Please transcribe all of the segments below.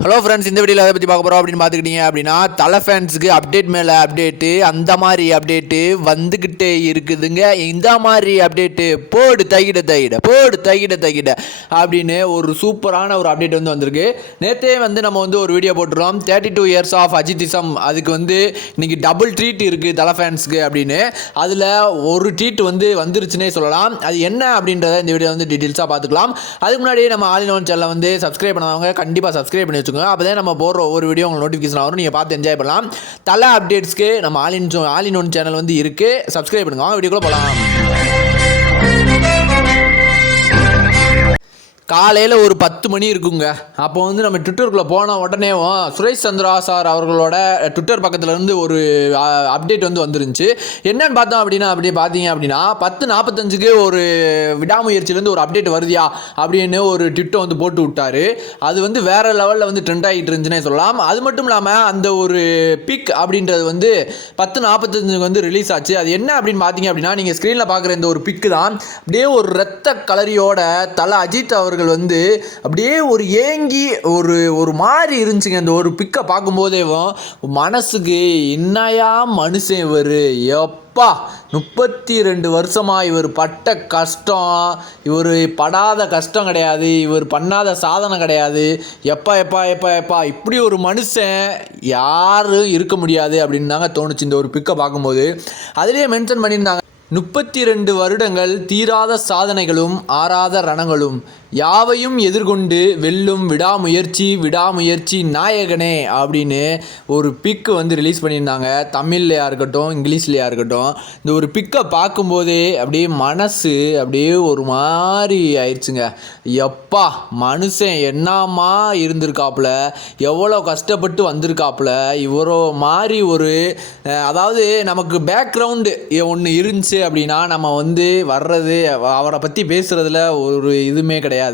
Hello friends இந்த வீடியோவில் எதை பற்றி பார்க்க போகிறோம் அப்படின்னு பார்த்துக்கிட்டீங்க அப்படின்னா தலை ஃபேன்ஸுக்கு அப்டேட் மேலே அப்டேட்டு அந்த மாதிரி அப்டேட்டு வந்துக்கிட்டே இருக்குதுங்க. இந்த மாதிரி அப்டேட்டு போடு தைகிட தைகிட போடு தைகிட தைகிட அப்படின்னு ஒரு சூப்பரான ஒரு அப்டேட் வந்து வந்திருக்கு. நேற்றே வந்து நம்ம வந்து ஒரு வீடியோ போட்டுருவோம் தேர்ட்டி டூ இயர்ஸ் ஆஃப் அஜித்திசம் அதுக்கு வந்து இன்னைக்கு டபுள் ட்ரீட் இருக்குது தலை ஃபேன்ஸுக்கு அப்படின்னு. அதில் ஒரு ட்ரீட் வந்து வந்துருச்சுன்னே சொல்லலாம். அது என்ன அப்படின்றத இந்த வீடியோ வந்து டீட்டெயில்ஸாக பார்த்துக்கலாம். அதுக்கு முன்னாடி நம்ம ஆல் இன் ஒன் சேனலை வந்து சப்ஸ்கிரைப் பண்ணாதவங்க கண்டிப்பாக சப்ஸ்கிரைப் பண்ணி வச்சுக்கோங்க. அப்போ தான் நம்ம போடுற ஒவ்வொரு வீடியோ உங்களுக்கு நோட்டிஃபிகேஷன் வரும் நீங்கள் பார்த்து என்ஜாய் பண்ணலாம். தலை அப்டேட்ஸ்க்கு நம்ம all in all in one channel வந்து இருக்குது சப்ஸ்கிரைப் பண்ணுங்க. வாங்க வீடியோக்குள்ளே போகலாம் காலையில் ஒரு பத்து மணி இருக்குங்க. அப்போ வந்து நம்ம ட்விட்டருக்குள்ளே போன உடனேவும் சுரேஷ் சந்திரா சார் அவர்களோட ட்விட்டர் பக்கத்துலேருந்து ஒரு அப்டேட் வந்து வந்துருந்துச்சு. என்னன்னு பார்த்தோம் அப்படின்னா அப்படி பார்த்தீங்க அப்படின்னா பத்து நாற்பத்தஞ்சுக்கு ஒரு விடாமுயற்சியிலேருந்து ஒரு அப்டேட் வருதியா அப்படின்னு ஒரு ட்விட்டை வந்து போட்டு விட்டாரு. அது வந்து வேறு லெவலில் வந்து ட்ரெண்ட் ஆகிட்டு இருந்துச்சுன்னே சொல்லலாம். அது மட்டும் இல்லாமல் அந்த ஒரு பிக் அப்படின்றது வந்து பத்து நாற்பத்தஞ்சுக்கு வந்து ரிலீஸ் ஆச்சு. அது என்ன அப்படின்னு பார்த்தீங்க அப்படின்னா நீங்கள் ஸ்க்ரீனில் பார்க்குற இந்த ஒரு பிக்கு தான். அப்படியே ஒரு ரத்த கலரியோட தலை அஜித் அவர் அவர்கள் வந்து அப்படியே ஒரு ஏங்கி ஒரு ஒரு மாதிரி இருந்துச்சுங்க. அந்த ஒரு பிக்கை பார்க்கும்போதேவும் மனசுக்கு என்னையா மனுஷன் இவர்? எப்பா முப்பத்தி ரெண்டு வருஷமாக இவர் பட்ட கஷ்டம். இவர் படாத கஷ்டம் கிடையாது. இவர் பண்ணாத சாதனை கிடையாது. எப்பா எப்பா எப்பா எப்பா இப்படி ஒரு மனுஷன் யாரும் இருக்க முடியாது அப்படின்னு தாங்க தோணுச்சு இந்த ஒரு பிக்கை பார்க்கும்போது. அதுலேயே மென்ஷன் பண்ணியிருந்தாங்க. முப்பத்தி ரெண்டு வருடங்கள் தீராத சாதனைகளும் ஆறாத ரணங்களும். யாவையும் எதிர்கொண்டு வெல்லும் விடாமுயற்சி விடாமுயற்சி நாயகனே அப்படின்னு ஒரு பிக்கு வந்து ரிலீஸ் பண்ணியிருந்தாங்க. தமிழ்லையா இருக்கட்டும் இங்கிலீஷ்லையா இருக்கட்டும். இந்த ஒரு பிக்கை பார்க்கும்போதே அப்படியே மனசு அப்படியே ஒரு மாதிரி ஆயிடுச்சுங்க. எப்பா மனுஷன் என்னம்மா இருந்திருக்காப்புல? எவ்வளோ கஷ்டப்பட்டு வந்திருக்காப்புல? இவரோ மாதிரி ஒரு அதாவது நமக்கு பேக்ரவுண்டு ஒன்று இருந்துச்சு அப்படின்னா நம்ம வந்து வர்றது அவரை பற்றி பேசுகிறதுல ஒரு இதுவுமே கிடையாது.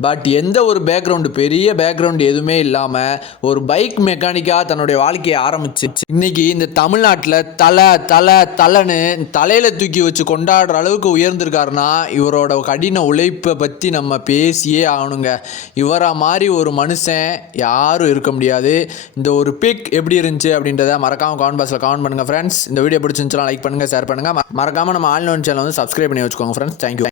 பட் எந்த ஒரு பேக்ரவுண்டு பெரிய பேக்ரவுண்டு எதுவுமே இல்லாமல் ஒரு பைக் மெக்கானிக்காக தன்னுடைய வாழ்க்கையை ஆரம்பிச்சு இன்னைக்கு இந்த தமிழ்நாட்டில் தலை தலை தலைன்னு தலையில் தூக்கி வச்சு கொண்டாடுற அளவுக்கு உயர்ந்திருக்காருன்னா இவரோட கடின உழைப்பை பற்றி நம்ம பேசியே ஆகணுங்க. இவரை மாதிரி ஒரு மனுஷன் யாரும் இருக்க முடியாது. இந்த ஒரு பிக் எப்படி இருந்துச்சு அப்படின்றத மறக்காமல் கமெண்ட் பாக்ஸில் கமெண்ட் பண்ணுங்கள் ஃப்ரெண்ட்ஸ் இந்த வீடியோ பிடிச்சிருந்துச்சுன்னா லைக் பண்ணுங்கள் ஷேர் பண்ணுங்கள் மறக்காமல் நம்ம ஆன்லைன் சேனல் வந்து சப்ஸ்கிரைப் பண்ணி வச்சுக்கோங்க ஃப்ரெண்ட்ஸ் தேங்க்யூ